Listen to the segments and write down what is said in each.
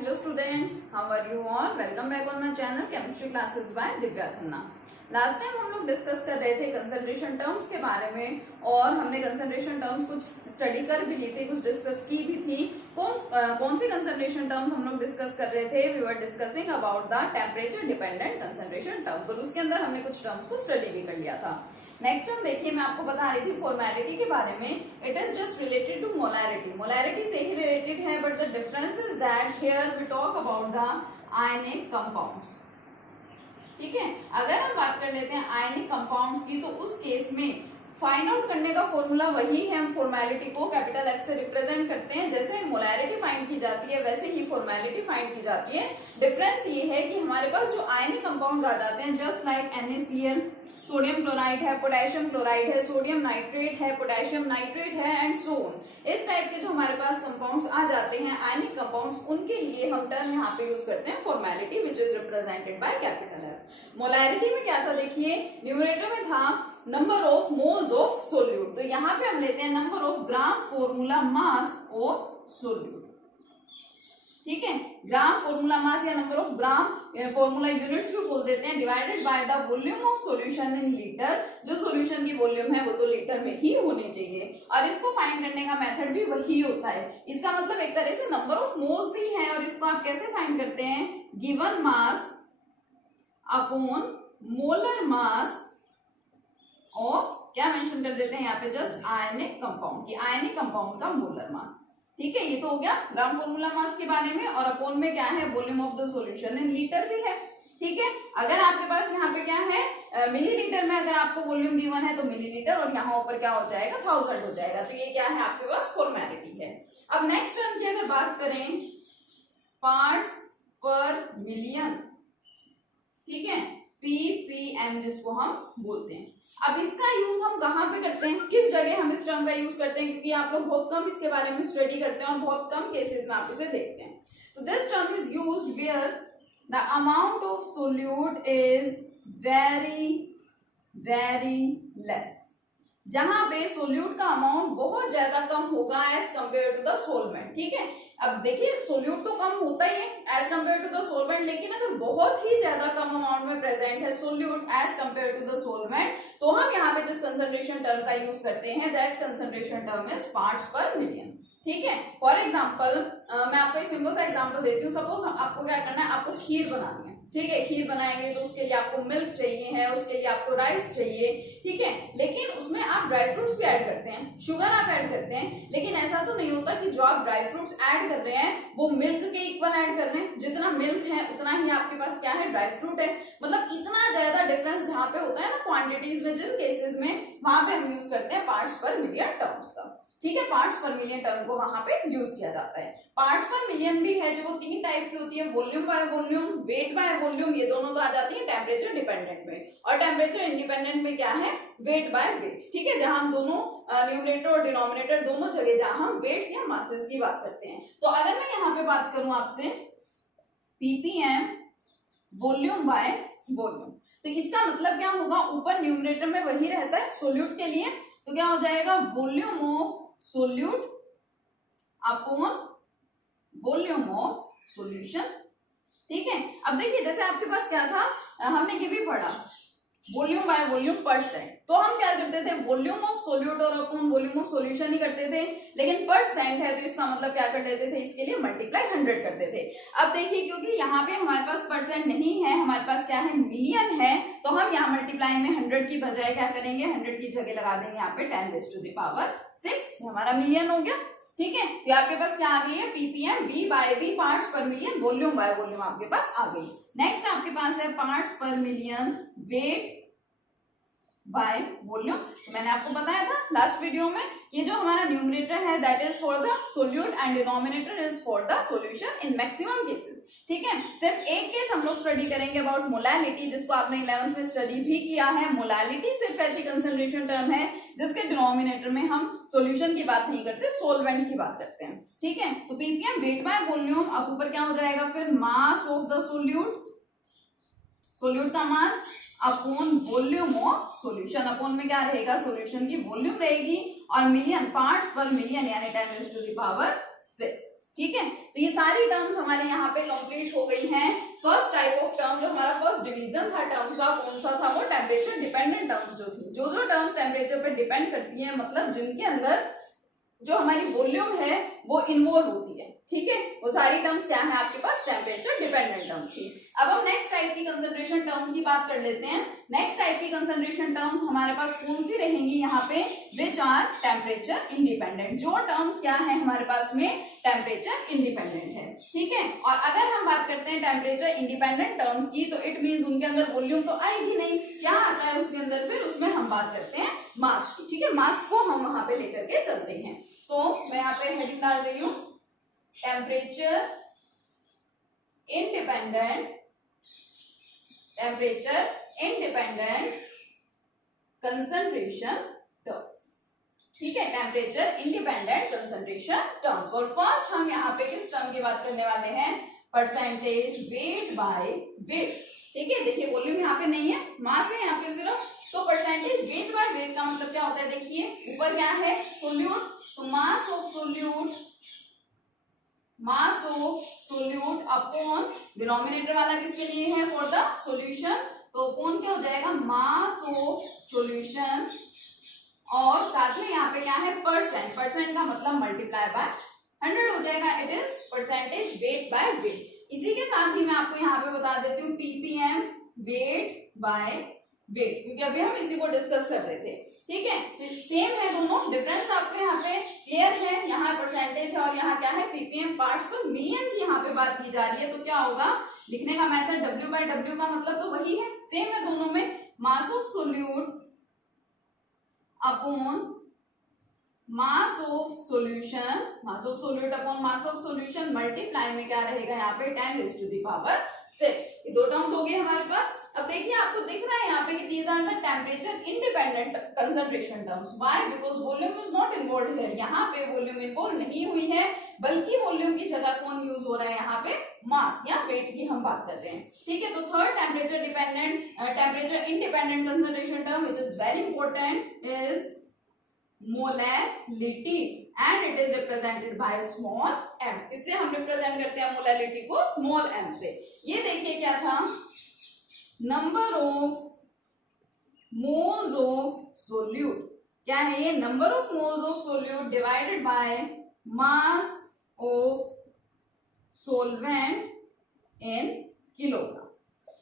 Hello students, how are you all? Welcome back on my channel chemistry classes by Divya Khanna. Last time हम लोग discuss कर रहे थे concentration terms के बारे में और हमने कंसंट्रेशन टर्म्स कुछ स्टडी कर भी ली थी, कुछ डिस्कस की भी थी। कौन से कंसंट्रेशन टर्म्स हम लोग डिस्कस कर रहे थे? We were discussing about the temperature dependent concentration terms और उसके अंदर हमने कुछ टर्म्स को स्टडी भी कर लिया था। नेक्स्ट टर्म देखिए, मैं आपको बता रही थी फॉर्मेलिटी के बारे में। It is just related to molarity. Molarity से ही रिलेटेड है, but the difference is that here we talk about the ionic compounds. ठीक है, अगर हम बात कर लेते हैं आयनिक कंपाउंड्स की, तो उस केस में फाइंड आउट करने का फॉर्मूला वही है। हम फॉर्मेलिटी को कैपिटल एफ से रिप्रेजेंट करते हैं। जैसे मोलैरिटी फाइंड की जाती है वैसे ही फॉर्मेलिटी फाइंड की जाती है। डिफरेंस ये है कि हमारे पास जो आयनिक कंपाउंड्स आ जाते हैं, just like NaCl, sodium chloride है, पोटेशियम क्लोराइड है, सोडियम नाइट्रेट है, पोटेशियम नाइट्रेट है एंड सो ऑन। इस टाइप के जो हमारे पास कंपाउंड्स आ जाते हैं आयनिक कंपाउंड्स, उनके लिए हम टर्म यहाँ पे यूज करते हैं formality, which is represented by capital F. Molarity में क्या था? देखिए, न्यूमरेटर में था number of moles of solute, तो यहाँ पे हम लेते हैं number of gram formula mass of solute. ठीक है, ग्राम फॉर्मूला मास या number of gram formula units भी बोल देते हैं, divided by the volume of solution in litre. जो सॉल्यूशन की वॉल्यूम है वो तो लीटर में ही होनी चाहिए और इसको फाइंड करने का मेथड भी वही होता है। इसका मतलब एक तरह से नंबर ऑफ मोल्स ही है और इसको आप कैसे फाइंड करते हैं? Given mass upon molar mass of, क्या मेंशन कर देते हैं यहाँ पे? जस्ट आयनिक कंपाउंड की, आयनिक कंपाउंड का मोलर मास। ठीक है, ये तो हो गया ग्राम फॉर्मूला मास के बारे में। और अपॉन में क्या है? Volume of the solution in litre भी है। ठीक है, अगर आपके पास यहाँ पे क्या है मिलीलीटर में, अगर आपको वॉल्यूम गिवन है तो मिलीलीटर, और यहाँ ऊपर क्या हो जाएगा? 1000 हो जाएगा। तो ये क्या है? आपके पास फॉर्मेलिटी है। अब नेक्स्ट टर्म की अगर बात करें, पार्ट्स पर मिलियन। ठीक है, ppm जिसको हम बोलते हैं। अब इसका यूज हम कहाँ पे करते हैं, किस जगह हम इस टर्म का यूज करते हैं? क्योंकि आप लोग बहुत कम इसके बारे में स्टडी करते हैं और बहुत कम केसेस में आप इसे देखते हैं। तो this term is used where the amount of solute is very very less, जहां पे सोल्यूट का अमाउंट बहुत ज्यादा कम होगा as compare to the solvent. ठीक है, अब देखिए सोल्यूट तो कम होता ही है as compare to the solvent, लेकिन अगर बहुत ही ज्यादा कम अमाउंट में प्रेजेंट है solute as compare to the solvent, तो हम यहाँ पे जिस कंसंट्रेशन टर्म का यूज करते हैं that concentration term is parts per million. ठीक है, फॉर एग्जाम्पल मैं आपको एक सिंपल सा एग्जाम्पल देती हूँ। सपोज आपको क्या करना है, आपको खीर बनानी है। ठीक है, खीर बनाएंगे तो उसके लिए आपको मिल्क चाहिए है, उसके लिए आपको राइस चाहिए। ठीक है, लेकिन उसमें आप ड्राई फ्रूट्स भी ऐड करते हैं, शुगर आप ऐड करते हैं, लेकिन ऐसा तो नहीं होता कि जो आप ड्राई फ्रूट्स ऐड कर रहे हैं वो मिल्क के इक्वल ऐड कर रहे हैं। जितना मिल्क है उतना ही आपके पास क्या है? ड्राई फ्रूट है। मतलब इतना ज्यादा डिफरेंस जहाँ पे होता है ना क्वांटिटीज में, जिन केसेस में, वहां पे हम यूज करते हैं पार्ट्स पर मिलियन टर्म्स का। ठीक है, पार्ट्स पर मिलियन टर्म को वहां पे यूज किया जाता है। पार्ट्स पर मिलियन भी है जो वो 3 टाइप की होती है, volume by volume, weight by volume. ये दोनों तो आ जाती है टेम्परेचर डिपेंडेंट में, और टेम्परेचर इंडिपेंडेंट में क्या है? Weight by weight. ठीक है, जहां हम दोनों न्यूमरेटर और डिनोमिनेटर दोनों जगह जहां हम वेट्स या मासेस की बात करते हैं। तो अगर मैं यहाँ पे बात करूं आपसे ppm वॉल्यूम बाय वॉल्यूम, तो इसका मतलब क्या होगा? ऊपर न्यूमरेटर में वही रहता है सोल्यूट के लिए, तो क्या हो जाएगा? Volume of solute upon volume of solution. ठीक है, अब देखिए जैसे आपके पास क्या था, हमने ये भी पढ़ा वॉल्यूम बाय वॉल्यूम परसेंट, तो हम क्या करते थे? वॉल्यूम ऑफ सोल्यूट और अपॉन वॉल्यूम ऑफ सॉल्यूशन ही करते थे, लेकिन परसेंट है तो इसका मतलब क्या कर लेते थे? इसके लिए मल्टीप्लाई 100 करते थे। अब देखिए, क्योंकि यहाँ पे हमारे पास परसेंट नहीं है, हमारे पास क्या है? मिलियन है, तो हम यहाँ मल्टीप्लाई में 100 की बजाय क्या करेंगे? 100 की जगह लगा देंगे यहाँ पे 10⁻⁶, हमारा मिलियन हो गया। ठीक है, तो आपके पास क्या आ गई है? ppm v by v, parts per million, volume by volume आपके पास आ गई। नेक्स्ट आपके पास है parts per million weight by volume. तो मैंने आपको बताया था लास्ट वीडियो में, ये जो हमारा न्यूमरेटर है that is for the solute and denominator is for the solution in maximum cases. ठीक है, सिर्फ एक केस हम लोग स्टडी करेंगे अबाउट मोलैलिटी, जिसको आपने 11th में स्टडी भी किया है। मोलैलिटी सिर्फ ऐसी कंसंट्रेशन टर्म है जिसके डिनोमिनेटर में हम सॉल्यूशन की बात नहीं करते, सोलवेंट की बात करते हैं। ठीक है, तो ppm वेट बाय वॉल्यूम, अब ऊपर क्या हो जाएगा फिर? Mass of the solute, solute का mass upon volume of solution. Upon में क्या रहेगा? सॉल्यूशन की वॉल्यूम रहेगी, और मिलियन, पार्ट्स पर मिलियन यानी 10⁻⁶। ठीक है, तो ये सारी टर्म्स हमारे यहाँ पे कंप्लीट हो गई हैं। फर्स्ट टाइप ऑफ टर्म जो हमारा फर्स्ट डिवीजन था टर्म का, कौन सा था, वो टेम्परेचर डिपेंडेंट टर्म्स जो थी। जो टर्म्स टेम्परेचर पे डिपेंड करती हैं, मतलब जिनके अंदर जो हमारी वॉल्यूम है वो इन्वॉल्व होती है, ठीक है, वो सारी टर्म्स क्या है आपके पास, टेम्परेचर डिपेंडेंट टर्म्स थी। अब हम नेक्स्ट टाइप की कंसंट्रेशन टर्म्स की बात कर लेते हैं। नेक्स्ट टाइप की कंसंट्रेशन टर्म्स हमारे पास कौन सी रहेंगी यहाँ पे, विच आर टेम्परेचर इंडिपेंडेंट। जो टर्म्स क्या है हमारे पास में, टेम्परेचर इंडिपेंडेंट है, ठीक है। और अगर हम बात करते हैं टेम्परेचर इंडिपेंडेंट टर्म्स की, तो इट मीन्स उनके अंदर वॉल्यूम तो आएगी नहीं, क्या आता है उसके अंदर, फिर उसमें हम बात करते हैं मास की, ठीक है, मास को हम वहां पे लेकर के चलते हैं। तो मैं यहाँ पे हेडिंग डाल रही हूं, टेम्परेचर इंडिपेंडेंट कंसंट्रेशन टर्म्स, ठीक है, टेम्परेचर इंडिपेंडेंट कंसंट्रेशन टर्म्स। और फर्स्ट हम यहाँ पे किस टर्म की बात करने वाले हैं, परसेंटेज वेट बाय वेट, ठीक है। देखिए वॉल्यूम यहाँ पे नहीं है, मास है यहाँ पे सिर्फ, तो परसेंटेज वेट बाय वेट का मतलब क्या होता है, देखिए ऊपर क्या है, सोल्यूट, तो मास ऑफ सोल्यूट अपॉन डिनोमिनेटर वाला किसके लिए है, फॉर द सॉल्यूशन, तो अपॉन क्या हो जाएगा, मास ऑफ सॉल्यूशन, और साथ में यहाँ पे क्या है, परसेंट का मतलब मल्टीप्लाई बाय 100 हो जाएगा, it is percentage weight by weight. इसी के साथ ही मैं आपको यहाँ पे बता देती हूँ ppm वेट बाय वेट, क्योंकि अभी हम इसी को डिस्कस कर रहे थे, ठीक है, सेम है दोनों, डिफरेंस आपको यहाँ पे क्लियर है, यहाँ परसेंटेज है और यहाँ क्या है, ppm पार्ट्स पर मिलियन की यहाँ पे बात की जा रही है, तो क्या होगा, लिखने का मेथड W/W का मतलब तो वही है, सेम है दोनों में, मास of solute upon mass of solute upon mass of solution, multiply में क्या रहेगा यहाँ पे 10⁻⁶। ये दो टर्म्स हो गए हमारे पास। अब देखिए आपको दिख रहा है यहाँ पे कि these are the temperature independent concentration terms. Why? Because volume is not involve here, यहाँ पे वॉल्यूम इन्वॉल्व नहीं हुई है, बल्कि वॉल्यूम की जगह कौन यूज हो रहा है यहाँ पे, मास या वेट की हम बात कर रहे हैं, ठीक है। तो third temperature independent concentration term which is very important is molality and it is represented by small m। इससे हम रिप्रेजेंट करते हैं मोलैलिटी को स्मॉल m से। ये देखिए क्या था, number of moles of solute, क्या है ये, number of moles of solute divided by mass of solvent in kilogram,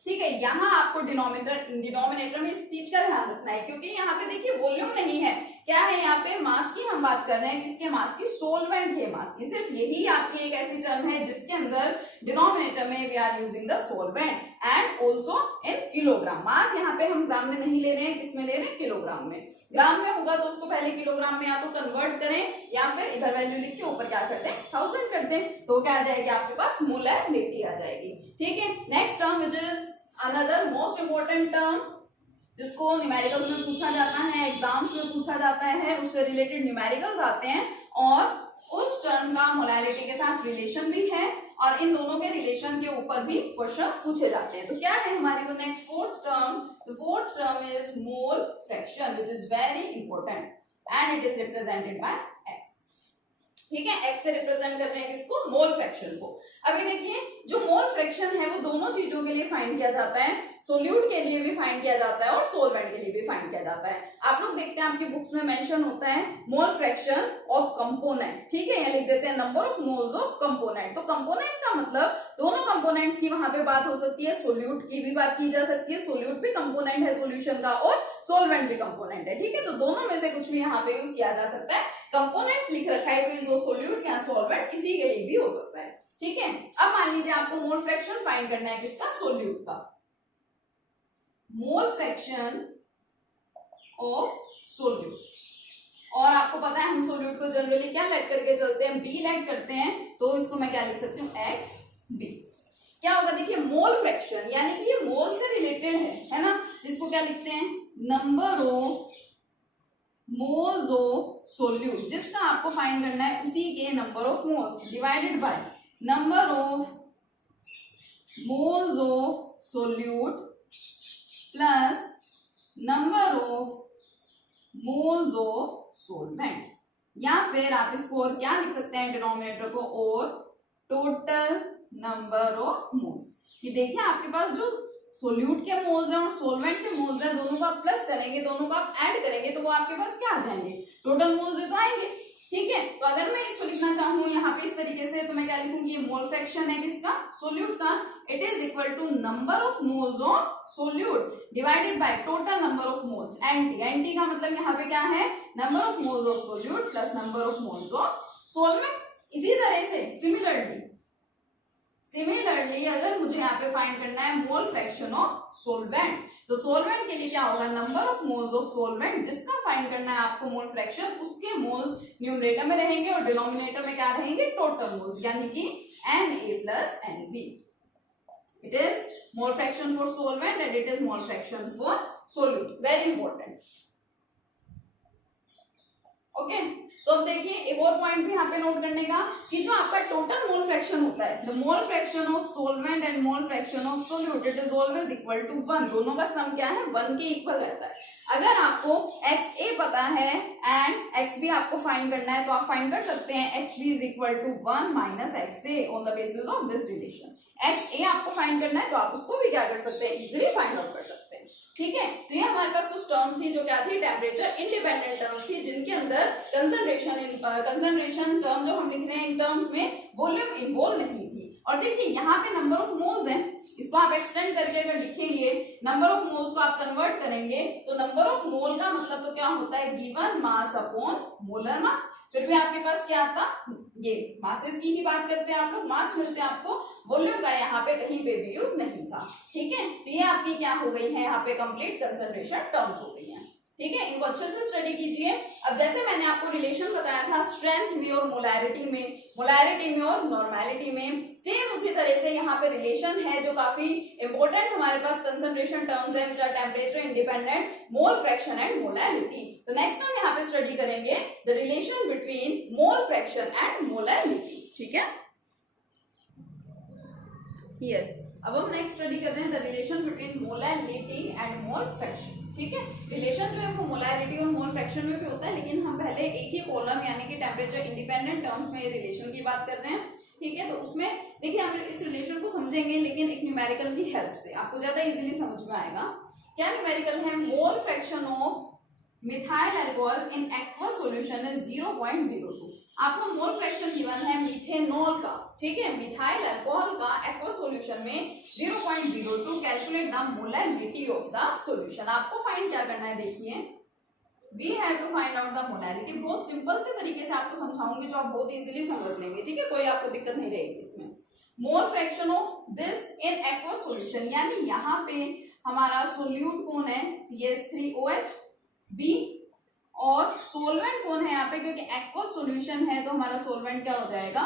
ठीक है। यहां आपको डिनोमिनेटर में इस चीज का ध्यान रखना है, क्योंकि यहाँ पे देखिए वॉल्यूम नहीं है, क्या है यहाँ पे, मास की हम बात कर रहे हैं, किसके मास की, सोलवेंट के मास की। सिर्फ यही आपकी एक ऐसी टर्म है जिसके अंदर डिनोमिनेटर में we are using the solvent and also in kilogram. Mass यहाँ पे हम ग्राम में नहीं ले रहे हैं, किसमें ले रहे हैं, किलोग्राम में। ग्राम में होगा तो उसको पहले किलोग्राम में या तो कन्वर्ट करें या फिर इधर वैल्यू लिख के ऊपर क्या करते हैं, 1000 करते हैं, तो क्या आ जाएगी आपके पास, मोलैलिटी आ जाएगी, ठीक है। Next term which is another most important term, जिसको न्यूमेरिकल्स में पूछा जाता है, एग्जाम्स में पूछा जाता है, उससे रिलेटेड न्यूमेरिकल्स आते हैं और उस टर्म का मोलैलिटी के साथ रिलेशन भी है और इन दोनों के रिलेशन के ऊपर भी क्वेश्चंस पूछे जाते हैं। तो क्या है हमारी वो next fourth term, the fourth term is mole fraction which is very important and it is represented by x, ठीक है। x से रिप्रेजेंट कर रहे हैं किसको, मोल फ्रैक्शन को। अभी देखिए जो मोल फ्रैक्शन है वो दोनों चीजों के लिए फाइंड किया जाता है, सोल्यूट के लिए भी फाइंड किया जाता है और सोलवेंट के लिए भी फाइंड किया जाता है। आप लोग देखते हैं आपकी बुक्स में मेंशन होता है मोल फ्रैक्शन ऑफ कंपोनेंट, ठीक है, यहाँ लिख देते हैं number of moles of component. तो कंपोनेंट का मतलब दोनों कंपोनेंट्स की वहां पे बात हो सकती है, सोल्यूट की भी बात की जा सकती है, सोल्यूट भी कंपोनेंट है सोल्यूशन का और सोलवेंट भी कंपोनेंट है, ठीक है। तो दोनों में से कुछ भी यहाँ पे यूज किया जा सकता है। कंपोनेंट लिख रखा है तो वो सोल्यूट या सॉल्वेंट किसी के लिए भी हो सकता है, ठीक है। अब मान लीजिए आपको मोल फ्रैक्शन फाइंड करना है किसका, सोल्यूट का। मोल फ्रैक्शन ऑफ सोल्यूट, और आपको पता है हम सोल्यूट को जनरली क्या लेट करके चलते हैं, बी लेट करते हैं, तो इसको मैं क्या लिख सकती हूँ, एक्स बी। क्या होगा, देखिए मोल फ्रैक्शन यानी कि ये मोल से रिलेटेड है ना, जिसको क्या लिखते हैं, number of moles of solute, जिसका आपको फाइंड करना है उसी के number of moles divided by number of moles of solute plus number of moles of solvent, या फिर आप इसको और क्या लिख सकते हैं डिनोमिनेटर को, और टोटल नंबर ऑफ मोल्स। ये देखिए आपके पास जो सोल्यूट के मोल्स हैं और सोलवेंट के मोल्स हैं, दोनों को आप प्लस करेंगे, दोनों को आप ऐड करेंगे तो वो आपके पास क्या आ जाएंगे, टोटल मोल्स तो आएंगे। ठीक है, तो अगर मैं इसको लिखना चाहूँ यहाँ पे इस तरीके से तो मैं क्या लिखूंगी, ये मोल फ्रैक्शन है किसका, सोल्यूट का। It is equal to number of moles of solute divided by total number of moles, NT. NT का मतलब यहाँ पे क्या है, number of moles of solute plus number of moles of solvent. इसी तरह से सिमिलरली अगर मुझे यहाँ पे फाइंड करना है मोल फ्रैक्शन ऑफ सोलवेंट, तो सोलवेंट के लिए क्या होगा, number of moles of solvent, जिसका फाइंड करना है आपको मोल फ्रैक्शन, उसके मोल्स न्यूमरेटर में रहेंगे और डिनोमिनेटर में क्या रहेंगे, टोटल मोल्स, यानी कि Na plus Nb। It is mole fraction for solvent and it is mole fraction for solute, very important. Okay, तो अब देखिए एक और पॉइंट भी यहाँ पे नोट करने का कि जो आपका टोटल मोल फ्रैक्शन होता है, the mole fraction of solvent and mole fraction of solute, it is always equal to 1। दोनों का सम क्या है, 1 के इक्वल रहता है। अगर आपको XA पता है एंड XB आपको फाइंड करना है तो आप फाइंड कर सकते हैं XB is equal to 1 minus XA on the basis of this relation. XA आपको फाइंड करना है तो आप उसको भी क्या कर सकते हैं, इजिली फाइंड आउट कर सकते हैं। ठीक है, तो ये हमारे पास कुछ टर्म्स थी जो क्या थी, टेम्परेचर इंडिपेंडेंट टर्म्स थी, जिनके अंदर कंसंट्रेशन टर्म जो हम लिख रहे हैं इन टर्म्स में वॉल्यूम इन्वॉल्व नहीं थी। और देखिए यहाँ पे नंबर ऑफ मोल्स हैं, इसको आप एक्सटेंड करके अगर लिखेंगे, नंबर ऑफ मोल्स को आप कन्वर्ट करेंगे तो नंबर ऑफ मोल का मतलब तो क्या होता है, गिवन मास अपॉन मोलर मास। फिर भी आपके पास क्या आता, ये मासेस की ही बात करते हैं आप लोग, मास मिलते हैं आपको, वॉल्यूम का यहाँ पे कहीं पे भी यूज नहीं था। ठीक है, तो ये आपकी क्या हो गई है, यहाँ पे कंप्लीट कंसंट्रेशन टर्म्स हो गई हैं। ठीक है, इनको अच्छे से स्टडी कीजिए। अब जैसे मैंने आपको रिलेशन बताया था स्ट्रेंथ में और मोलैरिटी में और नॉर्मेलिटी में, सेम उसी तरह से यहाँ पे रिलेशन है जो काफी इंपॉर्टेंट हमारे पास कंसंट्रेशन टर्म्स है, which are temperature independent, mole fraction and molarity. तो नेक्स्ट हम यहाँ पे स्टडी करेंगे the relation between mole fraction and molarity. ठीक है, यस, अब हम नेक्स्ट स्टडी कर रहे हैं the relation between molarity and mole fraction. ठीक है, रिलेशन जो है वो मोलैरिटी और मोल फ्रैक्शन में भी होता है, लेकिन हम पहले एक ही कॉलम यानी कि टेम्परेचर इंडिपेंडेंट टर्म्स में रिलेशन की बात कर रहे हैं। ठीक है, तो उसमें देखिए हम इस रिलेशन को समझेंगे लेकिन एक न्यूमेरिकल की हेल्प से, आपको ज्यादा इजीली समझ में आएगा। क्या न्यूमेरिकल है, mole fraction of methyl alcohol in aqueous solution is 0.02। आपको मोल फ्रैक्शन गिवन है मिथेनॉल का, ठीक है, मिथाइल अल्कोहल का एक्वस सॉल्यूशन में 0.02। Calculate the molarity of the solution. आपको फाइंड क्या करना है, देखिए we have to find out the molarity. बहुत सिंपल से तरीके से आपको समझाऊंगी जो आप बहुत इजीली समझ लेंगे। ठीक है, कोई आपको दिक्कत नहीं रहेगी इसमें। मोल fraction of this in aqueous solution, यानी यहाँ पे हमारा सोल्यूट कौन है, CH3OH B, और सोलवेंट कौन है यहाँ पे, क्योंकि एक्वस सॉल्यूशन है तो हमारा सोलवेंट क्या हो जाएगा,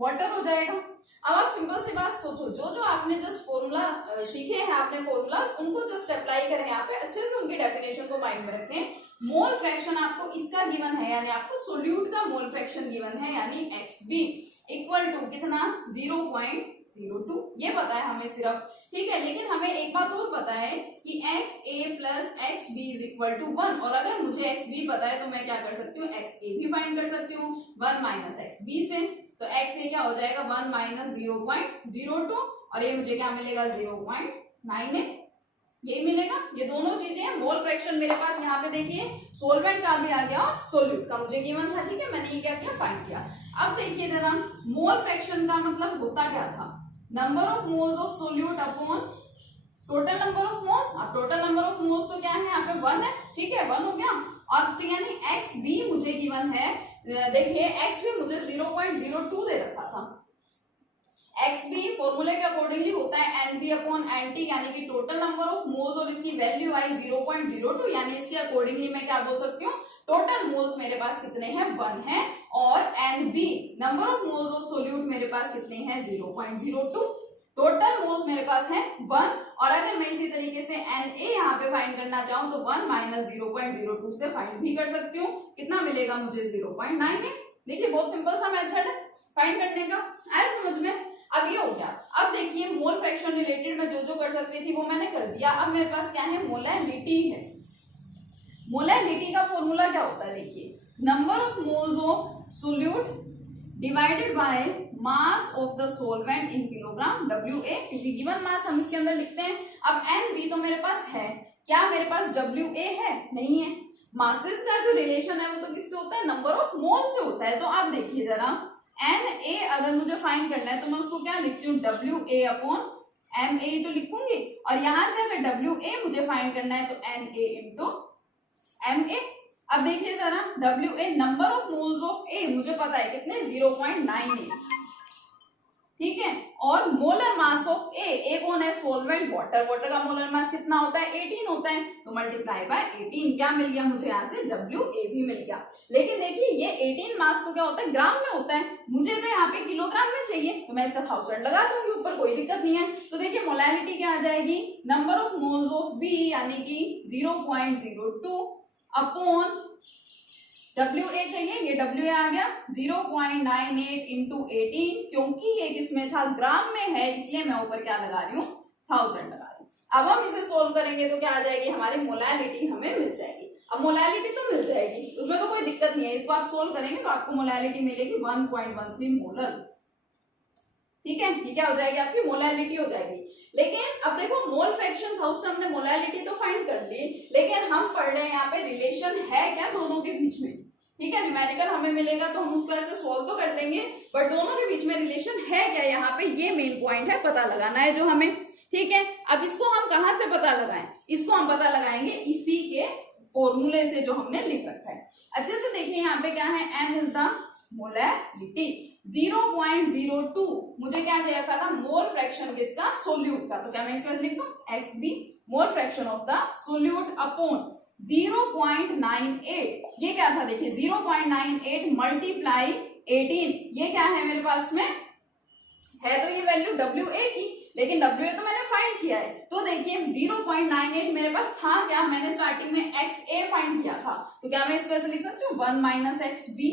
वाटर हो जाएगा। अब आप सिंपल सी बात सोचो, जो आपने जस्ट फॉर्मूला सीखे हैं, आपने फॉर्मूलाज उनको जस्ट अप्लाई करें यहाँ पे, अच्छे से उनकी डेफिनेशन को माइंड में रखें। मोल फ्रैक्शन आपको इसका गिवन है, यानी आपको सोल्यूट का मोल फ्रैक्शन गिवन है, यानी XB इक्वल टू कितना, 0.02, ये पता है हमें सिर्फ। ठीक है, लेकिन हमें एक बात और पता है कि XA plus XB is equal to 1, और अगर मुझे XB पता है तो मैं क्या कर सकती हूँ, XA भी फाइंड कर सकती हूँ 1 माइनस XB से। तो XA क्या हो जाएगा, 1 माइनस 0.02, और ये मुझे क्या मिलेगा, 0.98, यही मिलेगा। ये दोनों चीजें हैं। मोल फ्रैक्शन मेरे पास यहाँ पे देखिए सोलवेंट का भी आ गया और सोल्यूट का मुझे गिवन था। ठीक है, मैंने ये क्या किया, फाइंड किया। अब देखिए जरा, मोल फ्रैक्शन का मतलब होता क्या था, number of moles of solute upon total number of moles. अब टोटल नंबर ऑफ मोल्स तो क्या है, यहाँ पे 1 है। ठीक है, 1 हो गया, और तो यानी XB मुझे गिवन है, देखिए XB मुझे 0.02 दे रखा था। XB फॉर्मूले के अकॉर्डिंगली होता है NB अपॉन NT, यानी कि टोटल नंबर ऑफ मोल्स, और इसकी वैल्यू आई 0.02, यानी इसके अकॉर्डिंगली मैं क्या बोल सकती हूँ, टोटल मोल्स मेरे पास कितने हैं, 1 है, और NB number of moles of solute मेरे पास कितने हैं, 0.02। टोटल मोल्स मेरे पास है 1, और अगर मैं इसी तरीके से Na यहाँ पे फाइंड करना चाहूँ तो 1 माइनस 0.02 से फाइंड भी कर सकती हूँ। कितना मिलेगा मुझे, 0.98। देखिए बहुत सिंपल सा मेथड है फाइंड करने का, आया समझ में। अब ये हो गया। अब देखिए मोल फ्रैक्शन रिलेटेड मैं जो कर सकती थी वो मैंने कर दिया। अब मेरे पास क्या है, मोलैरिटी है। मोलैरिटी का फॉर्मूला क्या होता है, देखिए number of moles of solute divided by mass of the solvent in kilogram WA, क्योंकि गिवन मास हम इसके अंदर लिखते हैं। अब NB तो मेरे पास है, क्या मेरे पास WA है? नहीं है। मासेस का जो रिलेशन है वो तो किससे होता है? नंबर ऑफ मोल से होता है। तो आप देखिए जरा, NA अगर मुझे फाइंड करना है तो मैं उसको क्या लिखती हूँ? WA अपॉन MA तो लिखूंगी, और यहां से अगर WA मुझे फाइंड करना है तो NA इंटू MA। अब देखिए जरा, WA number of moles of A मुझे पता है कितने? 0.98, ठीक है। और मोलर मास ऑफ A कौन है? Solvent water. वाटर का मोलर मास कितना होता है? 18 होता है। तो मल्टीप्लाई बाय 18, क्या मिल गया मुझे? यहाँ से WA भी मिल गया। लेकिन देखिए ये 18 मास तो क्या होता है? ग्राम में होता है। मुझे तो यहाँ पे किलोग्राम में चाहिए, तो मैं इसका 1000 लगा दूंगी ऊपर, कोई दिक्कत नहीं है। तो देखिए मोलैलिटी क्या आ जाएगी? Number of moles of B यानी कि 0.02 अपॉन WA चाहिए, ये WA आ गया 0.98 इंटू 18, क्योंकि ये किसमें था? ग्राम में है, इसलिए मैं ऊपर क्या लगा रही हूँ? 1000 लगा रही हूँ। अब हम इसे सोल्व करेंगे तो क्या आ जाएगी? हमारी मोलैलिटी हमें मिल जाएगी। अब मोलैलिटी तो मिल जाएगी, उसमें तो कोई दिक्कत नहीं है। इसको आप सोल्व करेंगे तो आपको मोलैलिटी मिलेगी 1.13 मोलर, ठीक है। ये क्या हो जाएगी? आपकी मोलैलिटी हो जाएगी। लेकिन अब देखो मोल फ्रैक्शन था, उससे हमने मोलैलिटी तो फाइंड कर ली, लेकिन हम पढ़ रहे हैं यहाँ पे रिलेशन है क्या दोनों के बीच में, ठीक है। न्यूमेरिकल हमें मिलेगा तो हम उसको ऐसे सोल्व तो कर देंगे, बट दोनों के बीच में रिलेशन है क्या यहाँ पे, ये मेन पॉइंट है, पता लगाना है जो हमें, ठीक है। अब इसको हम कहाँ से पता लगाएं? इसको हम पता लगाएंगे इसी के फॉर्मूले से जो हमने लिख रखा है। अच्छे से देखिए यहाँ पे क्या है? M is the molality. 0.02 मुझे क्या दे रखा था? मोल फ्रैक्शन किसका? सोल्यूट का। तो क्या मैं इसको लिख दूं? XB mole fraction of the solute upon 0.98, ये क्या था? देखिए 0.98 मल्टीप्लाई 18, ये क्या है मेरे पास में? है तो ये वैल्यू WA की, लेकिन WA तो मैंने फाइंड किया है। तो देखिए 0.98 मेरे पास था क्या? मैंने स्टार्टिंग में XA फाइंड किया था, तो क्या मैं इसको ऐसे लिख सकती हूँ? 1 माइनस XB।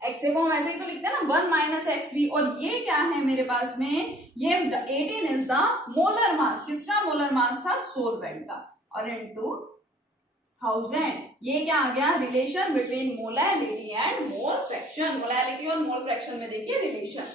XA को हम ऐसे ही तो लिखते हैं ना, 1 माइनस XB। और ये क्या है मेरे पास में? ये 18 इज द मोलर मास। किसका मोलर मास था? सॉल्वेंट का। और इनटू 1000, ये क्या आ गया? Relation between molality and mole fraction. Molality और मोल फ्रैक्शन में देखिए relation,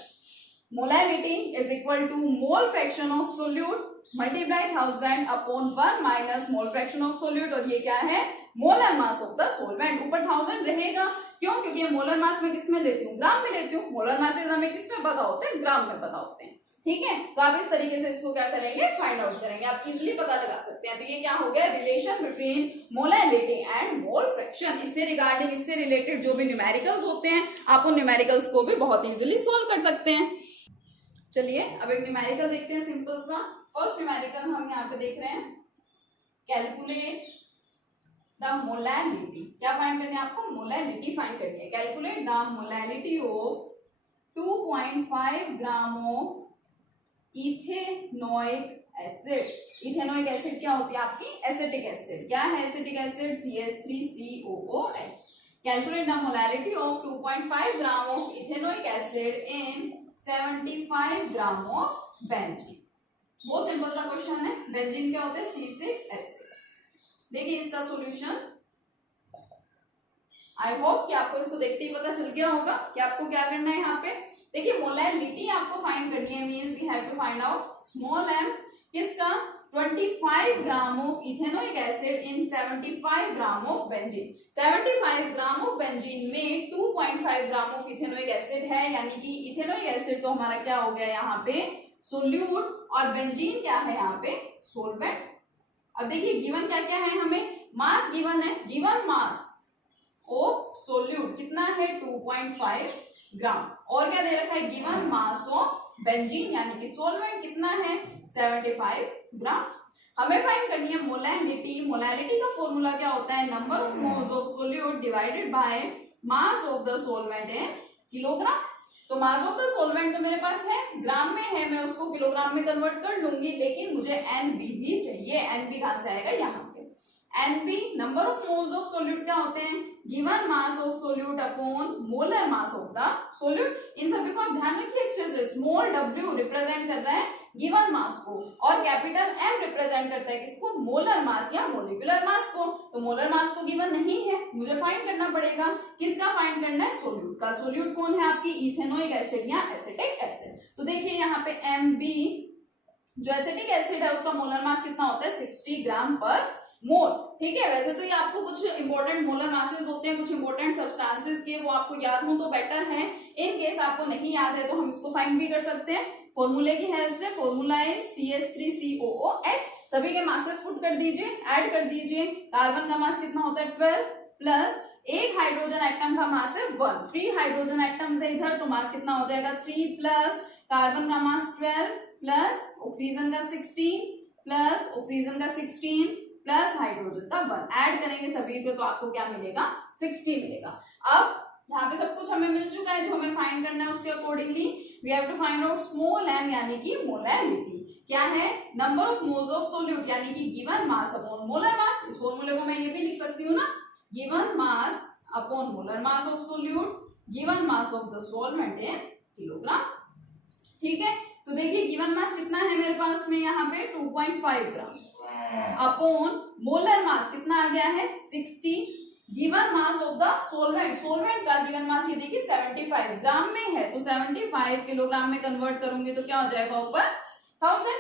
molality is equal to mole fraction of solute multiply 1000 upon 1 minus mole fraction of solute. और ये क्या है? Molar mass of the solvent. ऊपर 1000 रहेगा, क्यों? क्योंकि ये मोलर मास में किस में लेती हूँ? ग्राम में लेती हूँ। मोलर मासेस हमें किस में पता होते हैं? ग्राम में पता होते हैं, ठीक है। तो आप इस तरीके से इसको क्या करेंगे? फाइंड आउट करेंगे, आप इजिली पता लगा सकते हैं। तो ये क्या हो गया? Relation between molality and mole fraction. इससे रिगार्डिंग, इससे रिलेटेड जो भी न्यूमेरिकल्स होते हैं, आप उन न्यूमेरिकल्स को भी बहुत इजिली सोल्व कर सकते हैं। चलिए अब एक न्यूमेरिकल देखते हैं, सिंपल सा। फर्स्ट न्यूमेरिकल हम यहाँ पे देख रहे हैं, कैलकुलेट द मोलैलिटी। क्या फाइंड करनी है आपको? मोलैलिटी फाइंड करनी है। Calculate the molality of 2.5 gram of ethanoic acid. Ethanoic acid क्या होती है? आपकी एसिटिक एसिड। क्या है acetic acid? CH3COOH। Calculate the molality of 2.5 gram of ethanoic acid in 75 gram of benzene. बहुत सिंपल सा क्वेश्चन है। बेंजीन क्या होता है? C6H6। देखिए इसका सॉल्यूशन, आई होप कि आपको इसको देखते ही पता चल गया होगा कि आपको क्या करना है यहाँ पे। देखिए मोलैलिटी आपको फाइंड करनी है, means we have to find out small m किसका? 25 gram of ethanoic acid in 75 gram of benzene. 75 gram of benzene में 2.5 ग्राम ऑफ इथेनोइक एसिड है, यानी कि इथेनोइक एसिड तो हमारा क्या हो गया यहाँ पे? सोल्यूट। और बेंजीन क्या है यहाँ पे? सोल्वेंट। अब देखिए गिवन क्या क्या है हमें? मास गिवन है, गिवन मास ऑफ सोल्यूट कितना है? 2.5 ग्राम। और क्या दे रखा है? गिवन मास ऑफ बेंजीन यानी कि सोल्वेंट कितना है? 75 ग्राम। हमें फाइंड करनी है मोलैलिटी। मोलैलिटी का फॉर्मूला क्या होता है? Number of moles of solute divided by mass of the सोल्वेंट in kilogram. तो मास ऑफ द सोल्वेंट तो मेरे पास है, ग्राम में है, मैं उसको किलोग्राम में कन्वर्ट कर लूंगी, लेकिन मुझे NB भी चाहिए। NB कहां से आएगा? यहां से। NB number of moles of solute क्या होते हैं, given mass of solute upon molar mass of the solute. इन सभी को आप ध्यान रखिए अच्छे से। स्मॉल w रिप्रेजेंट कर रहा है गिवन मास को और कैपिटल M रिप्रेजेंट करता है किसको, मोलर मास या मोलिकुलर मास को। तो मोलर मास तो गिवन नहीं है, मुझे फाइंड करना पड़ेगा। किसका फाइंड करना है, सोल्यूट का। सोल्यूट कौन है आपकी, इथेनोइक एसिड या एसिटिक एसिड। तो देखिए यहाँ पे MB जो एसिटिक एसिड है उसका मोलर मास कितना होता है, 60 ग्राम पर मोल। ठीक है, वैसे तो ये आपको कुछ इंपॉर्टेंट मोलर मासेस होते हैं कुछ इंपॉर्टेंट सब्सटेंसेस के, वो आपको याद हो तो बेटर है। इन केस आपको नहीं याद है तो हम इसको फाइंड भी कर सकते हैं फॉर्मूले की हेल्प से। Formula is CH3COOH। सभी के मासेस पुट कर दीजिए, ऐड कर दीजिए। कार्बन का मास कितना होता है 12 प्लस एक हाइड्रोजन एटम का मास है 1। 3 हाइड्रोजन एटम है इधर, तो मास कितना हो जाएगा 3 प्लस कार्बन का मास 12 प्लस ऑक्सीजन का 16 प्लस ऑक्सीजन का 16 प्लस हाइड्रोजन का 1। ऐड करेंगे सभी को तो आपको क्या मिलेगा, 60 मिलेगा। अब यहाँ पे सब कुछ हमें मिल चुका है, जो हमें फाइंड करना है उसके accordingly we have to find out small m यानी कि मोलैरिटी। क्या है, number of moles of solute यानी कि given mass upon molar mass. इस फॉर्मूले को मैं ये भी लिख सकती हूँ ना, given mass upon molar mass of solute, given mass of the solvent in kilogram. ठीक है, तो देखिए गिवन मास कितना है मेरे पास में यहाँ पे 2.5 ग्राम अपॉन मोलर मास कितना आ गया है 60। गिवन मास ऑफ द सोल्वेंट, सोल्वेंट का गिवन मास ये देखिए 75 ग्राम में है, तो 75 किलोग्राम में कन्वर्ट करूंगे तो क्या हो जाएगा ऊपर 1000।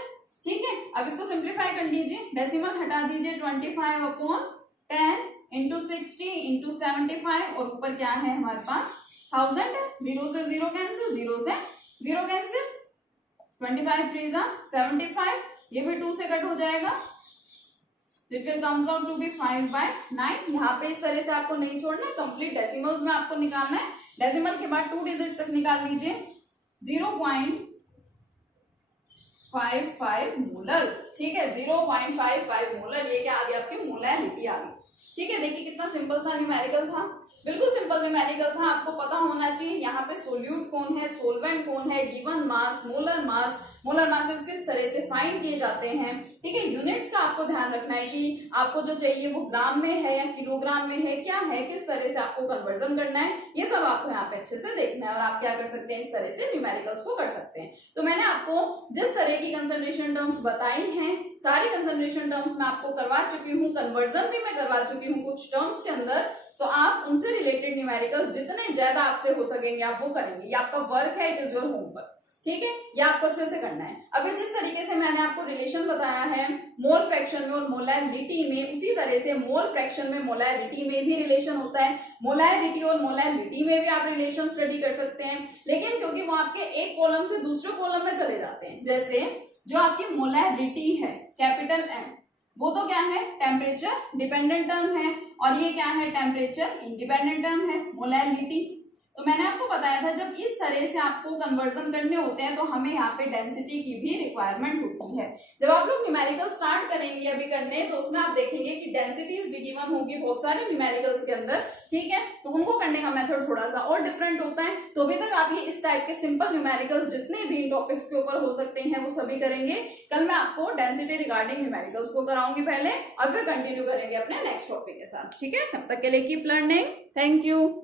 ठीक है, अब इसको सिंप्लीफाई कर लीजिए, डेसिमल हटा दीजिए 25 अपॉन 10 इंटू 60 इंटू 75 और ऊपर क्या है हमारे पास 1000 है। 0 से 0 कैंसिल, 0 से 0 कैंसिल, 25 3 जा 75, ये भी 2 से कट हो जाएगा। It will comes out to be 5/9। यहाँ पे इस तरह से आपको नहीं छोड़ना है, कंप्लीट डेसिमल्स में आपको निकालना है। डेसिमल के बाद 2 डिजिट्स तक निकाल लीजिए। 0.55 मोलर। ठीक है, 0.55 मोलर, ये क्या आ गया आपकी मोलैरिटी आ गई। ठीक है, देखिए कितना सिंपल सा न्यूमेरिकल था, बिल्कुल सिंपल न्यूमेरिकल था। आपको पता होना चाहिए यहाँ पे सोल्यूट कौन है, सोल्वेंट कौन है, given mass, molar mass, molar masses किस तरह से फाइंड किए जाते हैं। ठीक है, यूनिट्स का आपको ध्यान रखना है कि आपको जो चाहिए वो ग्राम में है या किलोग्राम में है, क्या है, किस तरह से आपको कन्वर्जन करना है, ये सब आपको यहाँ पे अच्छे से देखना है। और आप क्या कर सकते हैं, इस तरह से न्यूमेरिकल्स को कर सकते हैं। तो मैंने आपको जिस तरह की कंसंट्रेशन टर्म्स बताई हैं, सारी कंसंट्रेशन टर्म्स मैं आपको करवा चुकी हूँ, कन्वर्जन भी मैं करवा चुकी हूँ कुछ टर्म्स के अंदर। तो आप उनसे रिलेटेड न्यूमेरिकल्स जितने ज्यादा आपसे हो सकेंगे आप वो करेंगे। ये आपका वर्क है, इट इज योर होमवर्क। ठीक है, ये आपको अच्छे से करना है। अभी जिस तरीके से मैंने आपको रिलेशन बताया है मोल फ्रैक्शन में और मोलैरिटी में, उसी तरह से मोल फ्रैक्शन में मोलैरिटी में भी रिलेशन होता है। मोलैरिटी और मोलैरिटी में भी आप रिलेशन स्टडी कर सकते हैं, लेकिन क्योंकि वो आपके एक कॉलम से दूसरे कॉलम में चले जाते हैं। जैसे जो आपकी मोलैरिटी है कैपिटल M, वो तो क्या है, टेम्परेचर डिपेंडेंट टर्म है, और ये क्या है, टेम्परेचर इंडिपेंडेंट टर्म है मोलैरिटी। तो मैंने आपको बताया था जब इस तरह से आपको कन्वर्जन करने होते हैं तो हमें यहाँ पे डेंसिटी की भी रिक्वायरमेंट होती है। जब आप लोग न्यूमेरिकल स्टार्ट करेंगे अभी करने, तो उसमें आप देखेंगे कि डेंसिटीज भी गिवन होगी बहुत सारे न्यूमेरिकल्स के अंदर। ठीक है, तो उनको करने का मेथड थोड़ा सा और डिफरेंट होता है। तो अभी तक आप ये इस टाइप के सिंपल न्यूमेरिकल्स जितने भी टॉपिक्स के ऊपर हो सकते हैं वो सभी करेंगे। कल मैं आपको डेंसिटी रिगार्डिंग न्यूमेरिकल्स को कराऊंगी पहले, और फिर कंटिन्यू करेंगे अपने नेक्स्ट टॉपिक के साथ। ठीक है, तब तक के लिए कीप लर्निंग। Thank you.